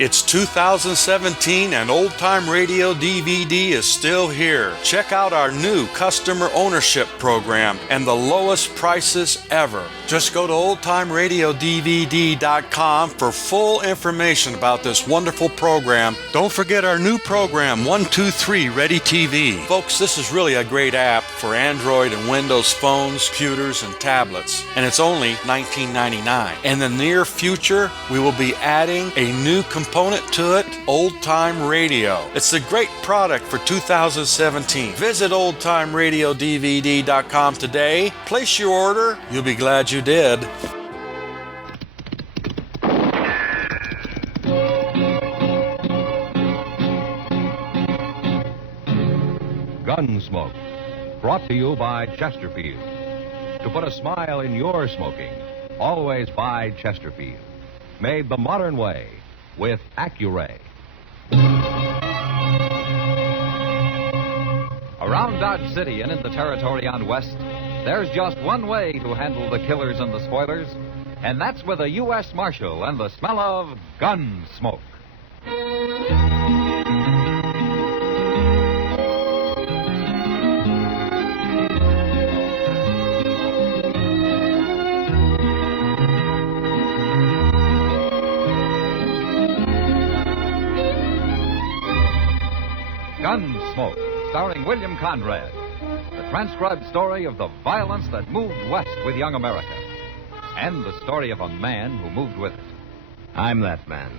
It's 2017 and Old Time Radio DVD is still here. Check out our new customer ownership program and the lowest prices ever. Just go to oldtimeradiodvd.com for full information about this wonderful program. Don't forget our new program, 123 Ready TV. Folks, this is really a great app for Android and Windows phones, computers, and tablets. And it's only $19.99. In the near future, we will be adding a new component to it, Old Time Radio. It's a great product for 2017. Visit oldtimeradiodvd.com today. Place your order. You'll be glad you did. Gunsmoke, brought to you by Chesterfield. To put a smile in your smoking, always buy Chesterfield. Made the modern way with Accuray. Around Dodge City and in the territory on West, there's just one way to handle the killers and the spoilers, and that's with a U.S. Marshal and the smell of Gunsmoke. Gunsmoke, starring William Conrad. The transcribed story of the violence that moved west with young America. And the story of a man who moved with it. I'm that man,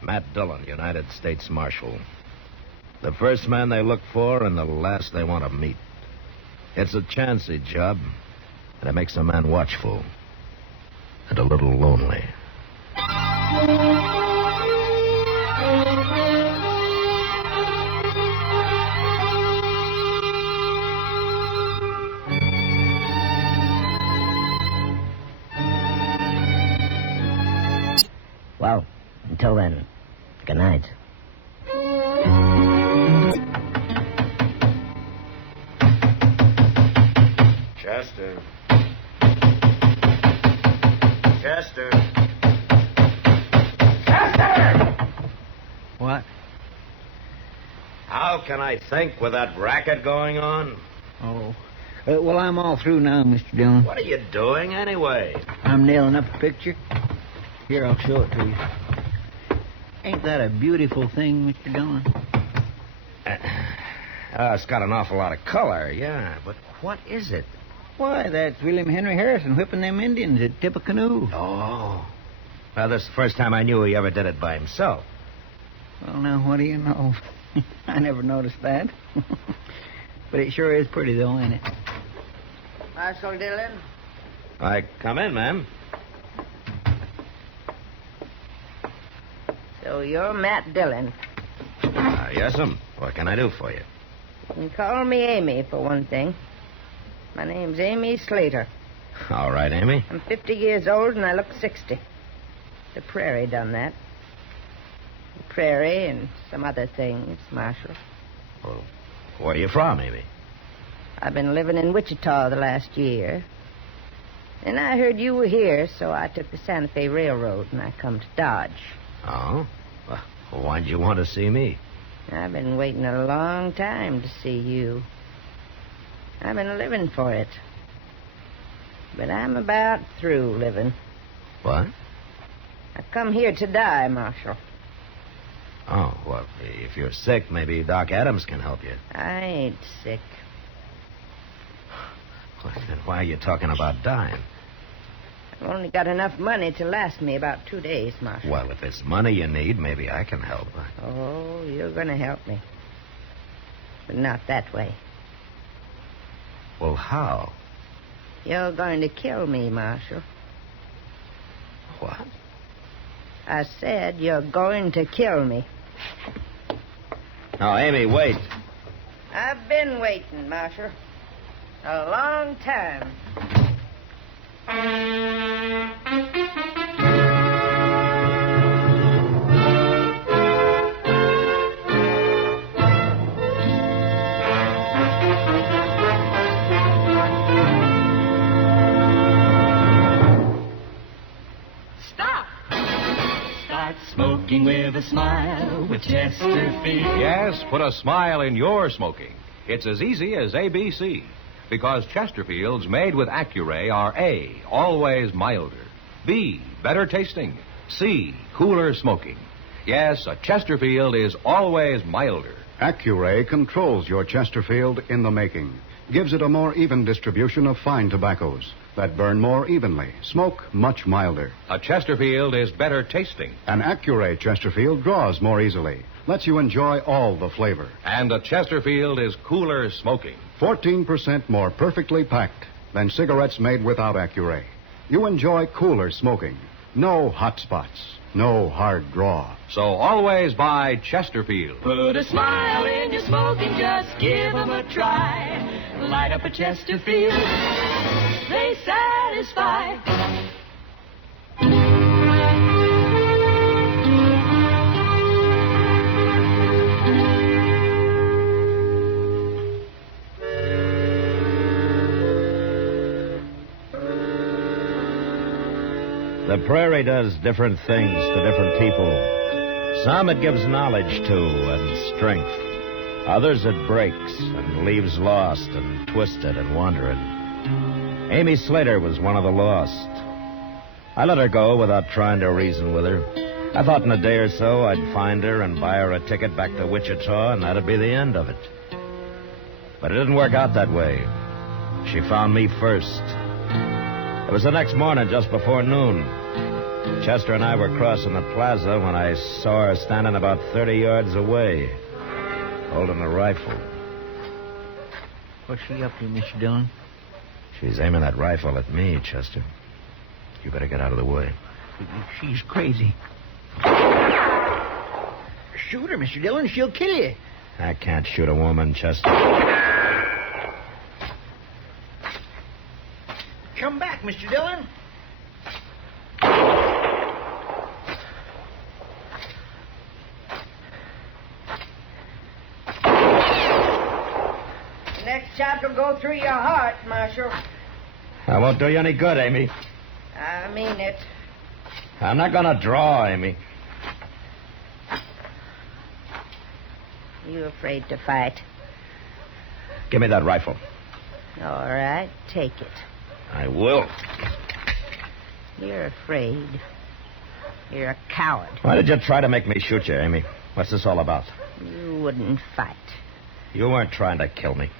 Matt Dillon, United States Marshal. The first man they look for and the last they want to meet. It's a chancy job, and it makes a man watchful and a little lonely. Well, until then, good night. Chester. Chester. Chester! What? How can I think with that racket going on? Oh. Well, I'm all through now, Mr. Dillon. What are you doing anyway? I'm nailing up a picture. Here, I'll show it to you. Ain't that a beautiful thing, Mr. Dillon? It's got an awful lot of color, yeah. But what is it? Why, that's William Henry Harrison whipping them Indians at Tippecanoe. Oh. Well, this is the first time I knew he ever did it by himself. Well, now, what do you know? I never noticed that. But it sure is pretty, though, ain't it? Marshal Dillon? Come in, ma'am. So you're Matt Dillon. Yes'm. What can I do for you? You can call me Amy, for one thing. My name's Amy Slater. All right, Amy. I'm 50 years old, and I look 60. The prairie done that. The prairie and some other things, Marshal. Well, where are you from, Amy? I've been living in Wichita the last year. And I heard you were here, so I took the Santa Fe Railroad, and I come to Dodge. Oh? Well, why'd you want to see me? I've been waiting a long time to see you. I've been living for it. But I'm about through living. What? I come here to die, Marshal. Oh, well, if you're sick, maybe Doc Adams can help you. I ain't sick. Well, then why are you talking about dying? I've only got enough money to last me about 2 days, Marshal. Well, if it's money you need, maybe I can help. Oh, you're going to help me. But not that way. Well, how? You're going to kill me, Marshal. What? I said you're going to kill me. Now, Amy, wait. I've been waiting, Marshal. A long time. Stop! Start smoking with a smile with Chesterfield. Yes, put a smile in your smoking. It's as easy as ABC. Because Chesterfields made with Accuray are A, always milder. B, better tasting. C, cooler smoking. Yes, a Chesterfield is always milder. Accuray controls your Chesterfield in the making. Gives it a more even distribution of fine tobaccos that burn more evenly, smoke much milder. A Chesterfield is better tasting. An Accuray Chesterfield draws more easily, lets you enjoy all the flavor. And a Chesterfield is cooler smoking. 14% more perfectly packed than cigarettes made without Accuray. You enjoy cooler smoking. No hot spots. No hard draw. So always buy Chesterfield. Put a smile in your smoking, just give 'em a try. Light up a Chesterfield, they satisfy. The prairie does different things to different people. Some it gives knowledge to and strength. Others it breaks and leaves lost and twisted and wandering. Amy Slater was one of the lost. I let her go without trying to reason with her. I thought in a day or so I'd find her and buy her a ticket back to Wichita, and that'd be the end of it. But it didn't work out that way. She found me first. It was the next morning, just before noon. Chester and I were crossing the plaza when I saw her standing about 30 yards away, holding a rifle. What's she up to, Mr. Dillon? She's aiming that rifle at me, Chester. You better get out of the way. She's crazy. Shoot her, Mr. Dillon. She'll kill you. I can't shoot a woman, Chester. Come back, Mr. Dillon. Next shot will go through your heart, Marshal. I won't do you any good, Amy. I mean it. I'm not going to draw, Amy. You afraid to fight? Give me that rifle. All right, take it. I will. You're afraid. You're a coward. Why did you try to make me shoot you, Amy? What's this all about? You wouldn't fight. You weren't trying to kill me.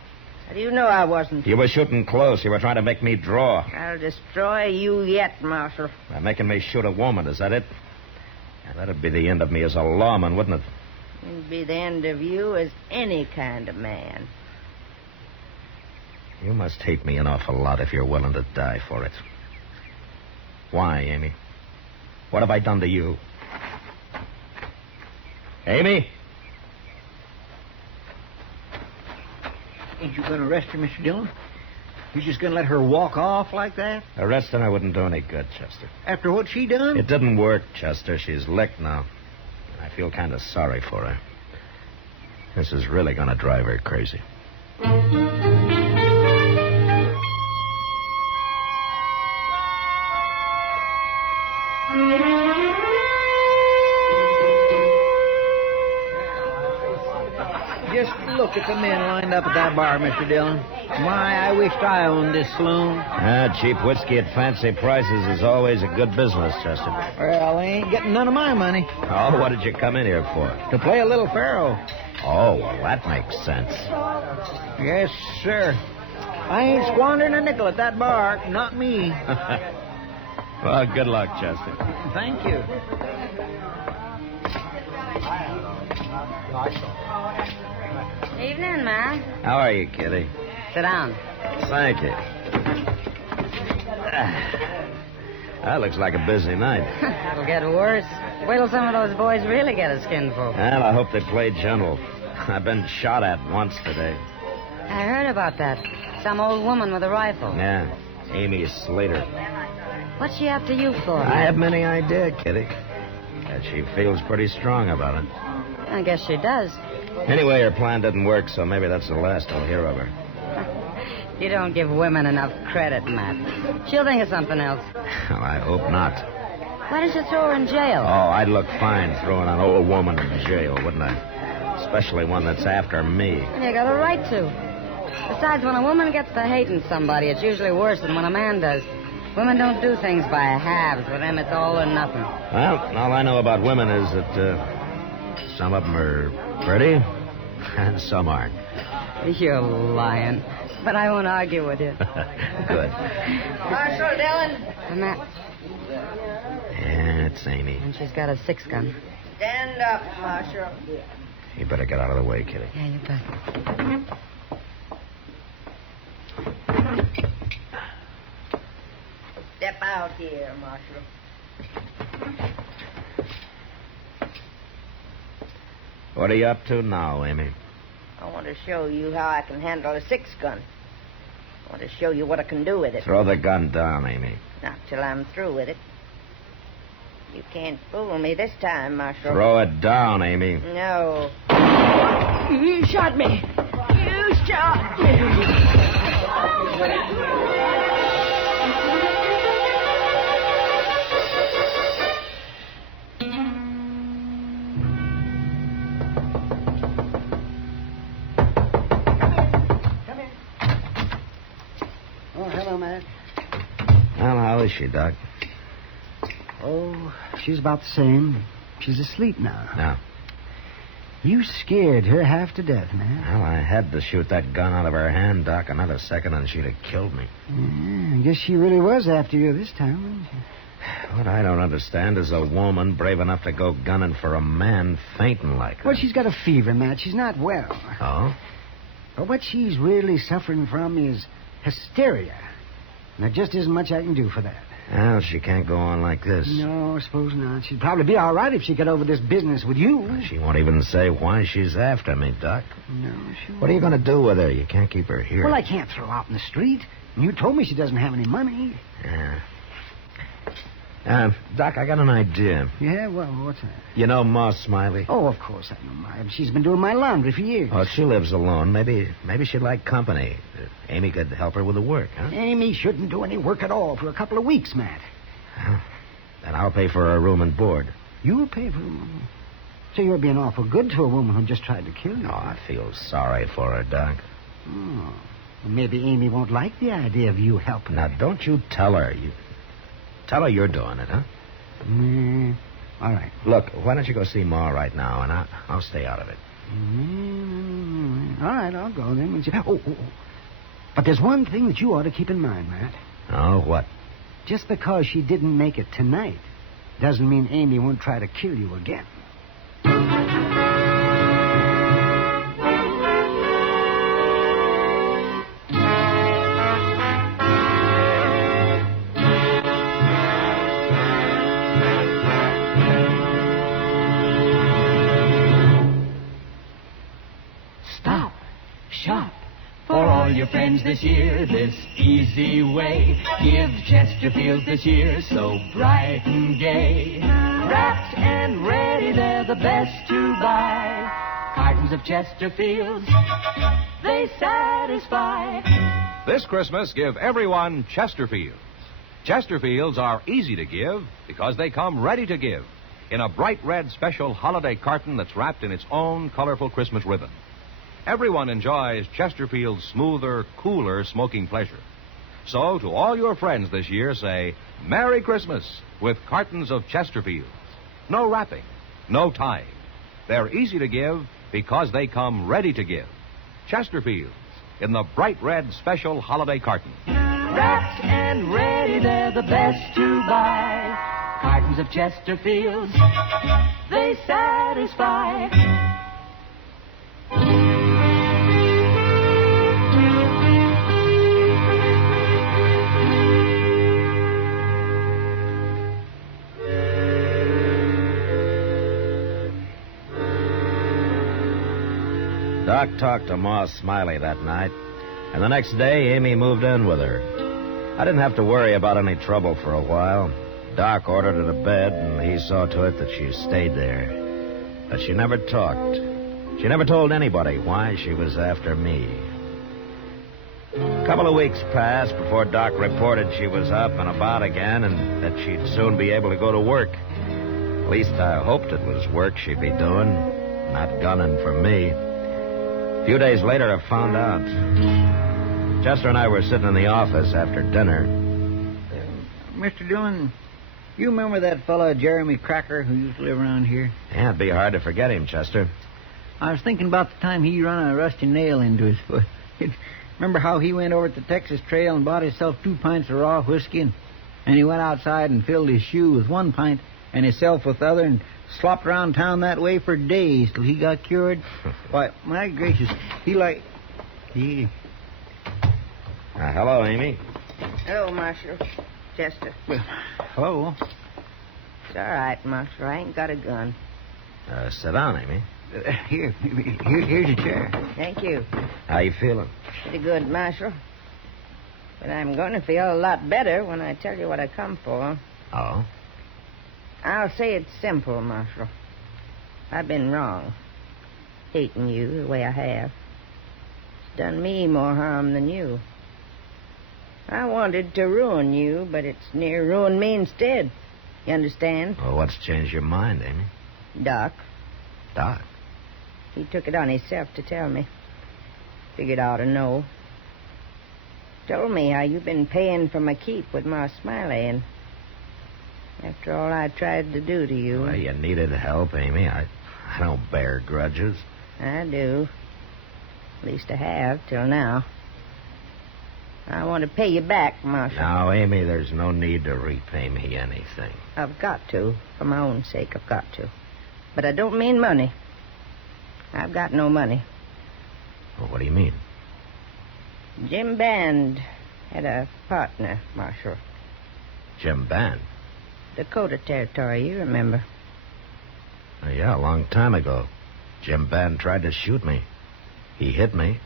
How do you know I wasn't? You were shooting close. You were trying to make me draw. I'll destroy you yet, Marshal. By making me shoot a woman, is that it? Yeah, that'd be the end of me as a lawman, wouldn't it? It'd be the end of you as any kind of man. You must hate me an awful lot if you're willing to die for it. Why, Amy? What have I done to you? Amy? Ain't you going to arrest her, Mr. Dillon? You just going to let her walk off like that? Arresting her wouldn't do any good, Chester. After what she done? It didn't work, Chester. She's licked now. I feel kind of sorry for her. This is really going to drive her crazy. Just look at the men lined up at that bar, Mr. Dillon. My, I wished I owned this saloon. Cheap whiskey at fancy prices is always a good business, Chester. Well, they ain't getting none of my money. Oh, what did you come in here for? To play a little faro. Oh, well, that makes sense. Yes, sir. I ain't squandering a nickel at that bar. Not me. Well, good luck, Chester. Thank you. Evening, Ma. How are you, Kitty? Sit down. Thank you. That looks like a busy night. It'll get worse. Wait till some of those boys really get a skinful. Well, I hope they play gentle. I've been shot at once today. I heard about that. Some old woman with a rifle. Yeah, Amy Slater. What's she after you for? I haven't any idea, Kitty. But she feels pretty strong about it. I guess she does. Anyway, her plan didn't work, so maybe that's the last I'll hear of her. You don't give women enough credit, Matt. She'll think of something else. Well, I hope not. Why didn't you throw her in jail? Oh, I'd look fine throwing an old woman in jail, wouldn't I? Especially one that's after me. And you got a right to. Besides, when a woman gets to hating somebody, it's usually worse than when a man does. Women don't do things by halves. With them, it's all or nothing. Well, all I know about women is that some of them are pretty and some aren't. You're lying. But I won't argue with you. Good. Marshal Dillon. Matt. Yeah, it's Amy. And she's got a 6-gun. Stand up, Marshal. You better get out of the way, Kitty. Yeah, you bet. Step out here, Marshal. What are you up to now, Amy? I want to show you how I can handle a 6-gun. I want to show you what I can do with it. Throw the gun down, Amy. Not till I'm through with it. You can't fool me this time, Marshal. Throw it down, Amy. No. You shot me. You shot me. Oh, hello, Matt. Well, how is she, Doc? Oh, she's about the same. She's asleep now. No. You scared her half to death, man. Well, I had to shoot that gun out of her hand, Doc. Another second and she'd have killed me. Yeah, I guess she really was after you this time, wasn't she? What I don't understand is a woman brave enough to go gunning for a man fainting like her. Well, she's got a fever, Matt. She's not well. Oh? But what she's really suffering from is hysteria. And there just isn't much I can do for that. Well, she can't go on like this. No, I suppose not. She'd probably be all right if she got over this business with you. She won't even say why she's after me, Doc. No, she won't. What are you going to do with her? You can't keep her here. Well, I can't throw her out in the street. And you told me she doesn't have any money. Yeah. Doc, I got an idea. Yeah, well, what's that? You know Ma Smiley? Oh, of course I know Ma. She's been doing my laundry for years. Oh, she lives alone. Maybe she'd like company. Amy could help her with the work, huh? Amy shouldn't do any work at all for a couple of weeks, Matt. Well, then I'll pay for her room and board. You'll pay for them. So you're being awful good to a woman who just tried to kill you. Oh, I feel sorry for her, Doc. Oh. Well, maybe Amy won't like the idea of you helping Now, her. don't you tell her. Tell her you're doing it, huh? All right. Look, why don't you go see Ma right now, and I'll stay out of it. All right, I'll go then. Oh. But there's one thing that you ought to keep in mind, Matt. Oh, what? Just because she didn't make it tonight doesn't mean Amy won't try to kill you again. Stop. Shop. For all your friends this year, this easy way. Give Chesterfields this year so bright and gay. Wrapped and ready, they're the best to buy. Cartons of Chesterfields, they satisfy. This Christmas, give everyone Chesterfields. Chesterfields are easy to give because they come ready to give in a bright red special holiday carton that's wrapped in its own colorful Christmas ribbon. Everyone enjoys Chesterfield's smoother, cooler smoking pleasure. So, to all your friends this year, say Merry Christmas with cartons of Chesterfields. No wrapping, no tying. They're easy to give because they come ready to give. Chesterfields in the bright red special holiday carton. Wrapped and ready, they're the best to buy. Cartons of Chesterfields, they satisfy. Doc talked to Ma Smiley that night, and the next day Amy moved in with her. I didn't have to worry about any trouble for a while. Doc ordered her to bed, and he saw to it that she stayed there. But she never talked. She never told anybody why she was after me. A couple of weeks passed before Doc reported she was up and about again and that she'd soon be able to go to work. At least I hoped it was work she'd be doing, not gunning for me. A few days later, I found out. Chester and I were sitting in the office after dinner. Mr. Dillon, you remember that fellow Jeremy Cracker who used to live around here? Yeah, it'd be hard to forget him, Chester. I was thinking about the time he run a rusty nail into his foot. Remember how he went over to the Texas Trail and bought himself 2 pints of raw whiskey, and he went outside and filled his shoe with 1 pint and himself with the other and slopped around town that way for days till he got cured? Why, my gracious, he... Hello, Amy. Hello, Marshal. Chester. Well, hello. It's all right, Marshal. I ain't got a gun. Sit down, Amy. Here's your chair. Thank you. How you feeling? Pretty good, Marshal. But I'm going to feel a lot better when I tell you what I come for. Oh? I'll say it's simple, Marshal. I've been wrong. Hating you the way I have. It's done me more harm than you. I wanted to ruin you, but it's near ruined me instead. You understand? Well, what's changed your mind, Amy? Doc. Doc? He took it on himself to tell me. Figured I ought to know. Told me how you've been paying for my keep with Ma Smiley, and after all I tried to do to you... Well, you needed help, Amy. I don't bear grudges. I do. At least I have, till now. I want to pay you back, Marshal. Now, Amy, there's no need to repay me anything. I've got to. For my own sake, I've got to. But I don't mean money. I've got no money. Well, what do you mean? Jim Band had a partner, Marshal. Jim Band? Dakota Territory, you remember. Yeah, a long time ago. Jim Band tried to shoot me. He hit me,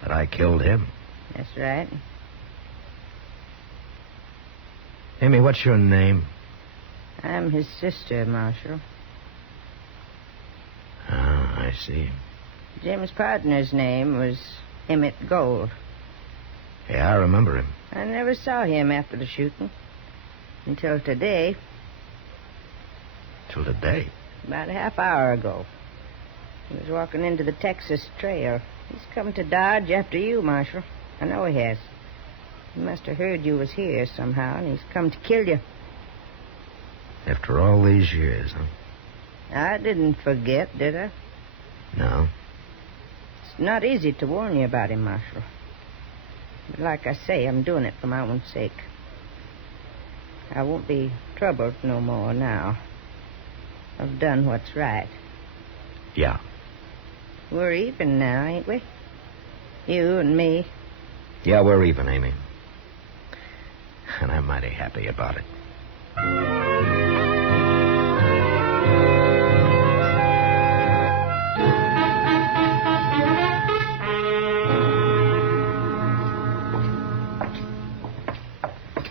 but I killed him. That's right. Amy, what's your name? I'm his sister, Marshal. Ah, I see. Jim's partner's name was Emmett Gold. Yeah, I remember him. I never saw him after the shooting. Until today. Till today? About a half hour ago. He was walking into the Texas Trail. He's come to Dodge after you, Marshal. I know he has. He must have heard you was here somehow, and he's come to kill you. After all these years, huh? I didn't forget, did I? No. It's not easy to warn you about him, Marshal. But like I say, I'm doing it for my own sake. I won't be troubled no more now. I've done what's right. Yeah. We're even now, ain't we? You and me. Yeah, we're even, Amy. And I'm mighty happy about it.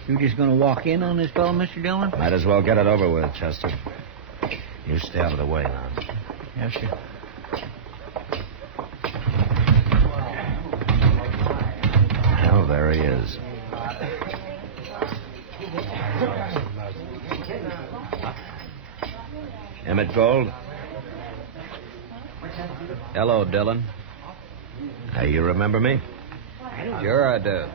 You just going to walk in on this fellow, Mr. Dillon? Might as well get it over with, Chester. You stay out of the way now. Yes, sir. Well, there he is. Emmett Gold? Hello, Dillon. You remember me? Sure I do.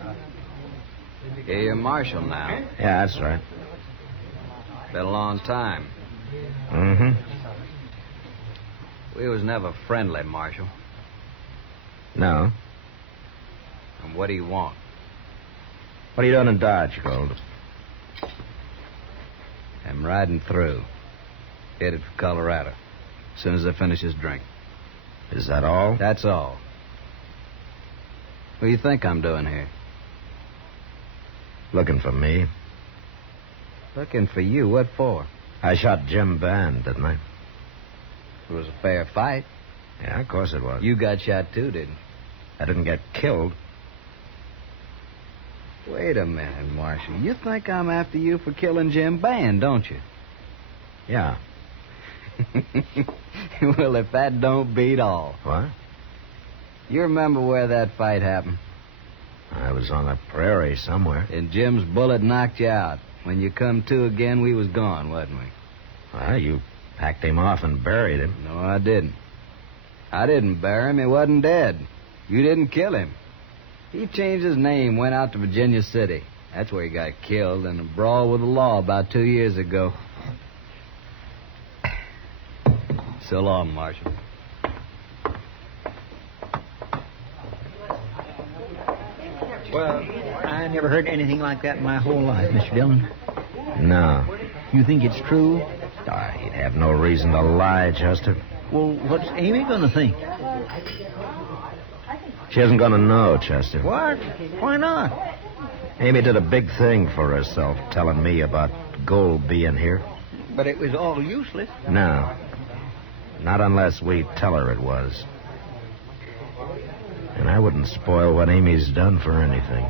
You're Marshal now. Yeah, that's right. Been a long time. Mm-hmm. We was never friendly, Marshal. No. And what do you want? What are you doing in Dodge, Gold? I'm riding through. Headed for Colorado. As soon as I finish this drink. Is that all? That's all. What do you think I'm doing here? Looking for me. Looking for you. What for? I shot Jim Band, didn't I? It was a fair fight. Yeah, of course it was. You got shot too, didn't you? I didn't get killed. Wait a minute, Marshal. You think I'm after you for killing Jim Band, don't you? Yeah. Well, if that don't beat all. What? You remember where that fight happened? I was on the prairie somewhere. And Jim's bullet knocked you out. When you come to again, we was gone, wasn't we? Well, you packed him off and buried him. No, I didn't. I didn't bury him. He wasn't dead. You didn't kill him. He changed his name, went out to Virginia City. That's where he got killed in a brawl with the law about 2 years ago. So long, Marshal. Well, I never heard anything like that in my whole life, Mr. Dillon. No. You think it's true? You'd have no reason to lie, Chester. Well, what's Amy going to think? She isn't going to know, Chester. What? Why not? Amy did a big thing for herself, telling me about gold being here. But it was all useless. No. Not unless we tell her it was. And I wouldn't spoil what Amy's done for anything.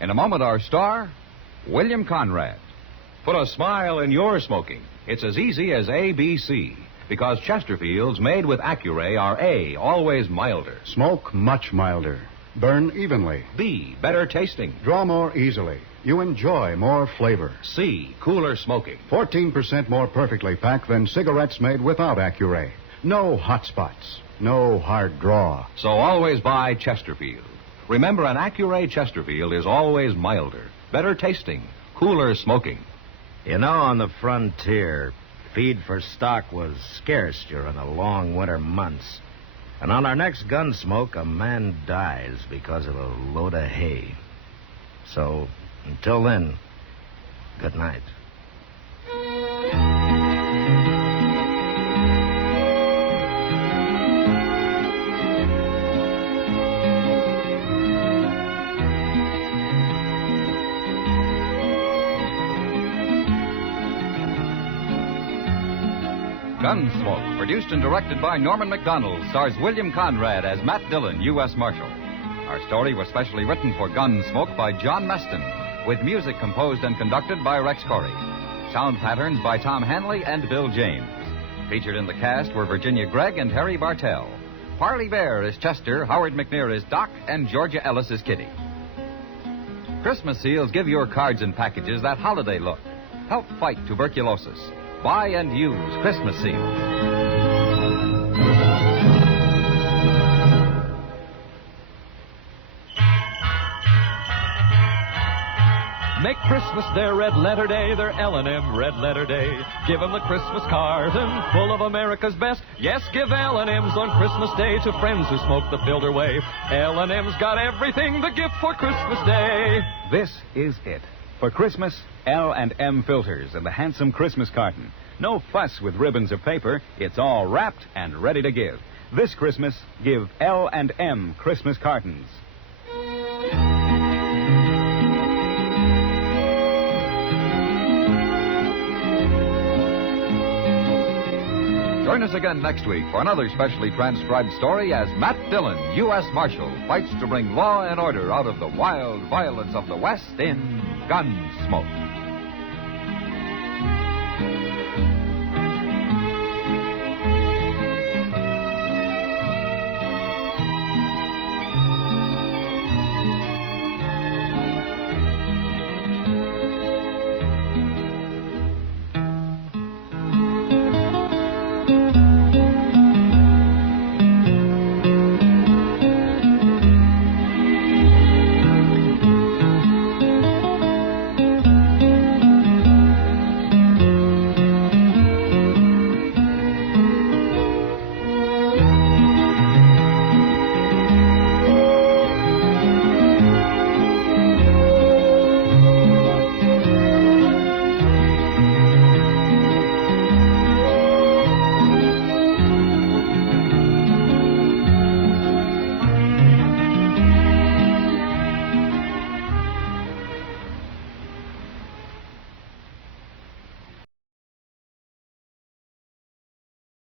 In a moment, our star, William Conrad. Put a smile in your smoking. It's as easy as ABC. Because Chesterfields made with Accuray are A, always milder. Smoke much milder. Burn evenly. B, better tasting. Draw more easily. You enjoy more flavor. C, cooler smoking. 14% more perfectly packed than cigarettes made without Accuray. No hot spots. No hard draw. So always buy Chesterfield. Remember, an Accuray Chesterfield is always milder, better tasting, cooler smoking. You know, on the frontier, feed for stock was scarce during the long winter months. And on our next Gunsmoke, a man dies because of a load of hay. So, until then, good night. Gunsmoke, produced and directed by Norman MacDonald, stars William Conrad as Matt Dillon, U.S. Marshal. Our story was specially written for Gunsmoke by John Meston, with music composed and conducted by Rex Corey. Sound patterns by Tom Hanley and Bill James. Featured in the cast were Virginia Gregg and Harry Bartell. Parley Bear is Chester, Howard McNear is Doc, and Georgia Ellis is Kitty. Christmas seals give your cards and packages that holiday look. Help fight tuberculosis. Buy and use Christmas seals. Make Christmas their red letter day, their L&M red letter day. Give 'em the Christmas carton full of America's best. Yes, give L&M's on Christmas Day to friends who smoke the filter way. L&M's got everything, the gift for Christmas Day. This is it. For Christmas, L&M filters and the handsome Christmas carton. No fuss with ribbons or paper. It's all wrapped and ready to give. This Christmas, give L&M Christmas cartons. Join us again next week for another specially transcribed story as Matt Dillon, U.S. Marshal, fights to bring law and order out of the wild violence of the West in Gunsmoke.